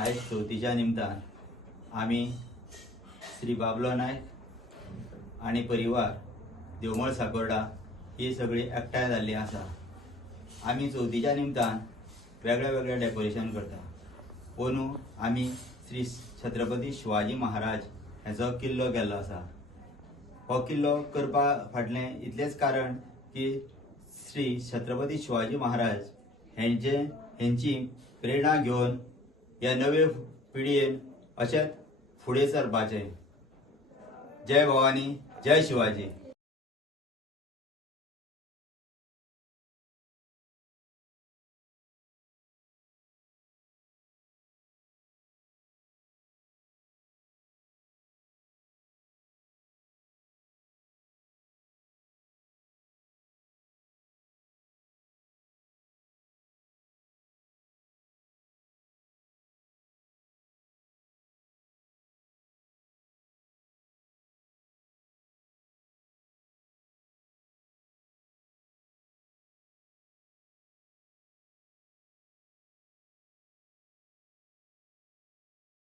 आयज चवथीच्या निमतान आमी श्री बाबलो नायक आणि परिवार देवमळ साकोर्डा ही सगळी एकठांय जाल्ली आसा। आमी चवथीच्या निमतान वेगळे वेगळे डेकोरेशन करता। पोनू आमी श्री छत्रपती शिवाजी महाराज हाचो किल्लो केल्लो आसा। हो किल्लो करपा फाटलें इतलेंच कारण की श्री छत्रपती शिवाजी महाराज हेंची प्रेरणा घेवन ह्या नवे पिढयेन अशेंच फुडें सरपाचें। जय भवानी, जय शिवाजी।